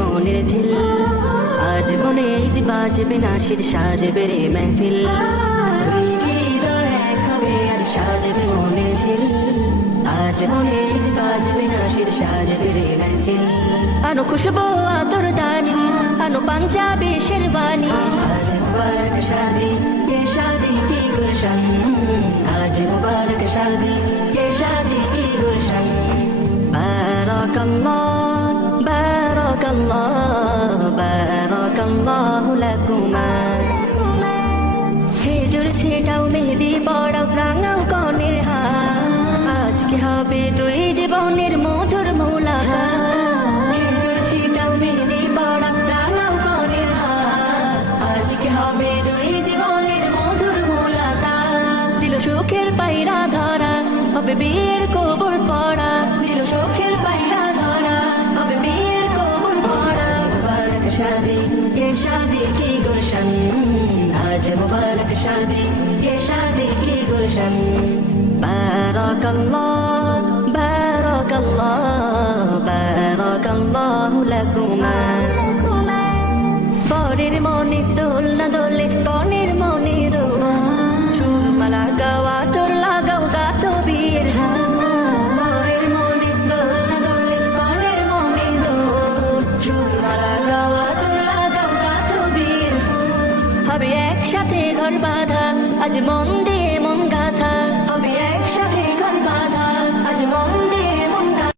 মনের ঝিল আজ মনে ঈদ বাজবে নাশিদ সাজবে রে মেহফিল দুই হৃদয় এক হবে আজ সাজবে মনের ঝিল আজ মনে ঈদ বাজবে নাশিদ সাজবে রে মেহফিল আনো খুশবু আতর দানি আনো পাঞ্জাবি শেরওয়ানি আজ মুবারক শাদি ये शादी की गुलशन आज मुबारक शादी ये शादी की गुलशन बारकल्लाह बारकल्लाह बारकल्लाह लकुमा খেজুর ছেটাও মেহেদি পড়াও রাঙাও কনের হাত আজকে হবে দুই জীবনের মধুর মোলাকাত খেজুর ছেটাও মেহেদি পড়াও রাঙাও কনের হাত আজকে হবে দুই জীবনের মধুর মোলাকাত দিল সুখের পায়রা ধরা হবে বিয়ের কবুল পড়া দিল সুখের পায়রা ধরা হবে বিয়ের কবুল পড়া মুবারক শাদি ये शादी की गुलशन आज मुबारक शादी ये शादी की गुलशन बारकल्लाह बारकल्लाह बारकल्लाह लकुमा পরের মনে দোলনা দোলে কনের মনে দোলা চুলমালা গাওয়া তোর লাগাও গাতো বিয়ের পরের মনে দোলনা দোলে কনের মনে দোল চুলমালা গাওয়া তোর লাগাও গাতো বিয়ের হবে একসাথে ঘর বাঁধা আজ মন দিয়ে